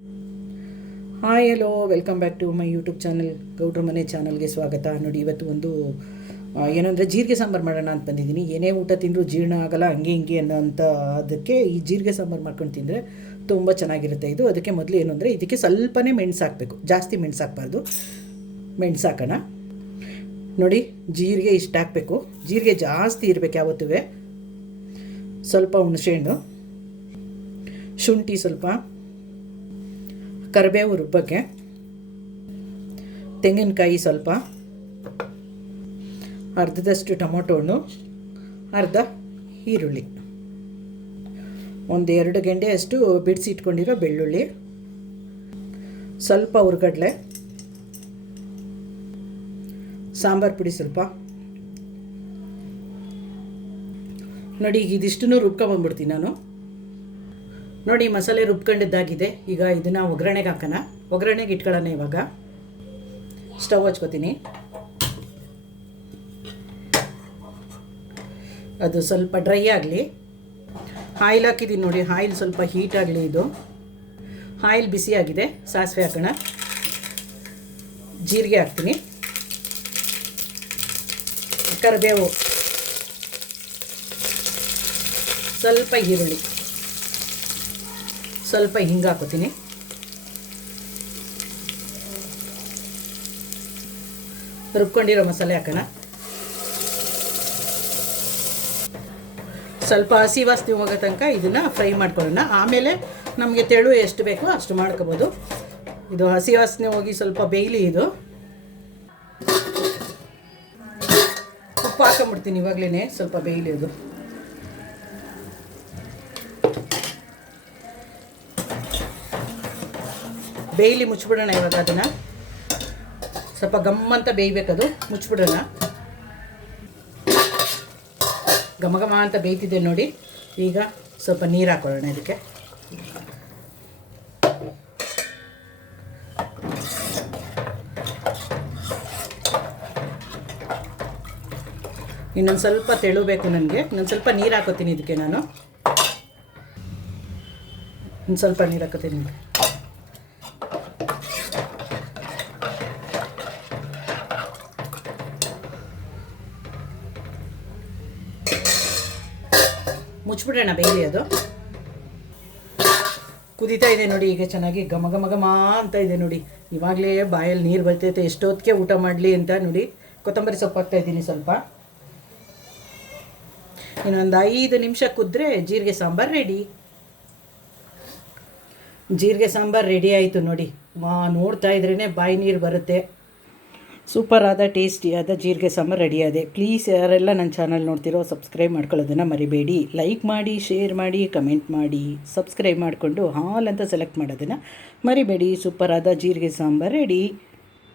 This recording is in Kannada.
Hi hello welcome back to my YouTube channel ಗೌಡ್ರ ಮನೆ ಚಾನಲ್ಗೆ ಸ್ವಾಗತ. ನೋಡಿ, ಇವತ್ತು ಒಂದು ಏನಂದರೆ ಜೀರಿಗೆ ಸಾಂಬಾರು ಮಾಡೋಣ ಅಂತ ಬಂದಿದ್ದೀನಿ. ಏನೇ ಊಟ ತಿಂದರೂ ಜೀರ್ಣ ಆಗಲ್ಲ ಹಂಗೆ ಹಿಂಗೆ ಅನ್ನೋಂಥ ಅದಕ್ಕೆ ಈ ಜೀರಿಗೆ ಸಾಂಬಾರು ಮಾಡ್ಕೊಂಡು ತಿಂದರೆ ತುಂಬ ಚೆನ್ನಾಗಿರುತ್ತೆ ಇದು. ಅದಕ್ಕೆ ಮೊದಲು ಏನು ಅಂದರೆ ಇದಕ್ಕೆ ಸ್ವಲ್ಪನೇ ಮೆಣಸು ಹಾಕಬೇಕು, ಜಾಸ್ತಿ ಮೆಣಸು ಹಾಕಬಾರ್ದು. ಮೆಣಸು ಹಾಕೋಣ. ನೋಡಿ, ಜೀರಿಗೆ ಇಷ್ಟು ಹಾಕಬೇಕು. ಜೀರಿಗೆ ಜಾಸ್ತಿ ಇರಬೇಕು ಯಾವತ್ತೂ. ಸ್ವಲ್ಪ ಹುಣಸೆಹಣ್ಣು, ಶುಂಠಿ ಸ್ವಲ್ಪ, ಕರಿಬೇವು ರುಬ್ಬಕ್ಕೆ, ತೆಂಗಿನಕಾಯಿ ಸ್ವಲ್ಪ, ಅರ್ಧದಷ್ಟು ಟೊಮೊಟೊ ಹಣ್ಣು, ಅರ್ಧ ಈರುಳ್ಳಿ, ಒಂದು 2 ಗೆಂಡೆಯಷ್ಟು ಬಿಡಿಸಿಟ್ಕೊಂಡಿರೋ ಬೆಳ್ಳುಳ್ಳಿ, ಸ್ವಲ್ಪ ಹುರ್ಗಡ್ಲೆ, ಸಾಂಬಾರು ಪುಡಿ ಸ್ವಲ್ಪ. ನೋಡಿ, ಈಗ ಇದಿಷ್ಟನ್ನು ರುಬ್ಕೊಂಬಂದ್ಬಿಡ್ತೀನಿ ನಾನು. ನೋಡಿ, ಮಸಾಲೆ ರುಬ್ಕೊಂಡಿದ್ದಾಗಿದೆ. ಈಗ ಇದನ್ನು ಒಗ್ಗರಣೆಗೆ ಹಾಕೋಣ. ಒಗ್ಗರಣೆಗೆ ಇಟ್ಕೊಳ್ಳೋಣ. ಇವಾಗ ಸ್ಟವ್ ಹಚ್ಕೋತೀನಿ. ಅದು ಸ್ವಲ್ಪ ಡ್ರೈ ಆಗಲಿ. ಆಯಿಲ್ ಹಾಕಿದ್ದೀನಿ ನೋಡಿ. ಆಯಿಲ್ ಸ್ವಲ್ಪ ಹೀಟ್ ಆಗಲಿ. ಇದು ಆಯಿಲ್ ಬಿಸಿಯಾಗಿದೆ. ಸಾಸಿವೆ ಹಾಕೋಣ. ಜೀರಿಗೆ ಹಾಕ್ತೀನಿ, ಕರಿಬೇವು, ಸ್ವಲ್ಪ ಈರುಳ್ಳಿ, ಸ್ವಲ್ಪ ಹಿಂಗೆ ಹಾಕೋತೀನಿ. ರುಬ್ಕೊಂಡಿರೋ ಮಸಾಲೆ ಹಾಕೋಣ. ಸ್ವಲ್ಪ ಹಸಿ ವಾಸನೆ ಹೋಗೋ ತನಕ ಇದನ್ನು ಫ್ರೈ ಮಾಡ್ಕೊಳ್ಳೋಣ. ಆಮೇಲೆ ನಮಗೆ ತೆಳು ಎಷ್ಟು ಬೇಕೋ ಅಷ್ಟು ಮಾಡ್ಕೋಬೋದು. ಇದು ಹಸಿ ವಾಸನೆ ಹೋಗಿ ಸ್ವಲ್ಪ ಬೇಯಲಿ. ಇದು ಉಪ್ಪು ಹಾಕೊಂಬಿಡ್ತೀನಿ ಇವಾಗಲೇ, ಸ್ವಲ್ಪ ಬೇಯಲಿ. ಅದು ಬೇಯಲಿ, ಮುಚ್ಚಿಬಿಡೋಣ. ಇವಾಗ ಅದನ್ನು ಸ್ವಲ್ಪ ಗಮ್ಮಂತ ಬೇಯಬೇಕದು. ಮುಚ್ಚಿಬಿಡೋಣ. ಘಮ ಘಮ ಅಂತ ಬೇಯ್ತಿದೆ ನೋಡಿ. ಈಗ ಸ್ವಲ್ಪ ನೀರು ಹಾಕೊಳ್ಳೋಣ ಇದಕ್ಕೆ. ಇನ್ನೊಂದು ಸ್ವಲ್ಪ ತೆಳುಬೇಕು ನನಗೆ. ಇನ್ನೊಂದು ಸ್ವಲ್ಪ ನೀರು ಹಾಕೋತೀನಿ ಇದಕ್ಕೆ. ನಾನು ಒಂದು ಸ್ವಲ್ಪ ನೀರು ಹಾಕೋತೀನಿ. ಮುಚ್ಚಿಬಿಡೋಣ, ಬೇಯಲಿ. ಅದು ಕುದೀತಾ ಇದೆ ನೋಡಿ. ಈಗ ಚೆನ್ನಾಗಿ ಘಮ ಘಮ ಘಮ ಅಂತ ಇದೆ ನೋಡಿ. ಇವಾಗಲೇ ಬಾಯಲ್ಲಿ ನೀರು ಬರ್ತೈತೆ. ಎಷ್ಟೊತ್ತಿಗೆ ಊಟ ಮಾಡಲಿ ಅಂತ ನೋಡಿ. ಕೊತ್ತಂಬರಿ ಸೊಪ್ಪು ಹಾಕ್ತಾಯಿದ್ದೀನಿ ಸ್ವಲ್ಪ. ಇನ್ನೊಂದು 5 ನಿಮಿಷ ಕುದ್ರೆ ಜೀರಿಗೆ ಸಾಂಬಾರು ರೆಡಿ. ಜೀರಿಗೆ ಸಾಂಬಾರು ರೆಡಿ ಆಯಿತು ನೋಡಿ. ನೋಡ್ತಾ ಇದ್ರೇ ಬಾಯಿ ನೀರು ಬರುತ್ತೆ. ಸೂಪರ್ ಆದ ಟೇಸ್ಟಿಯಾದ ಜೀರಿಗೆ ಸಾಂಬಾರು ರೆಡಿಯಾದೆ. ಪ್ಲೀಸ್ ಯಾರೆಲ್ಲ ನನ್ನ ಚಾನಲ್ ನೋಡ್ತಿರೋ ಸಬ್ಸ್ಕ್ರೈಬ್ ಮಾಡ್ಕೊಳ್ಳೋದನ್ನು ಮರಿಬೇಡಿ. ಲೈಕ್ ಮಾಡಿ, ಶೇರ್ ಮಾಡಿ, ಕಮೆಂಟ್ ಮಾಡಿ. ಸಬ್ಸ್ಕ್ರೈಬ್ ಮಾಡಿಕೊಂಡು ಹಾಲ್ ಅಂತ ಸೆಲೆಕ್ಟ್ ಮಾಡೋದನ್ನು ಮರಿಬೇಡಿ. ಸೂಪರ್ ಆದ ಜೀರಿಗೆ ಸಾಂಬಾರು ರೆಡಿ.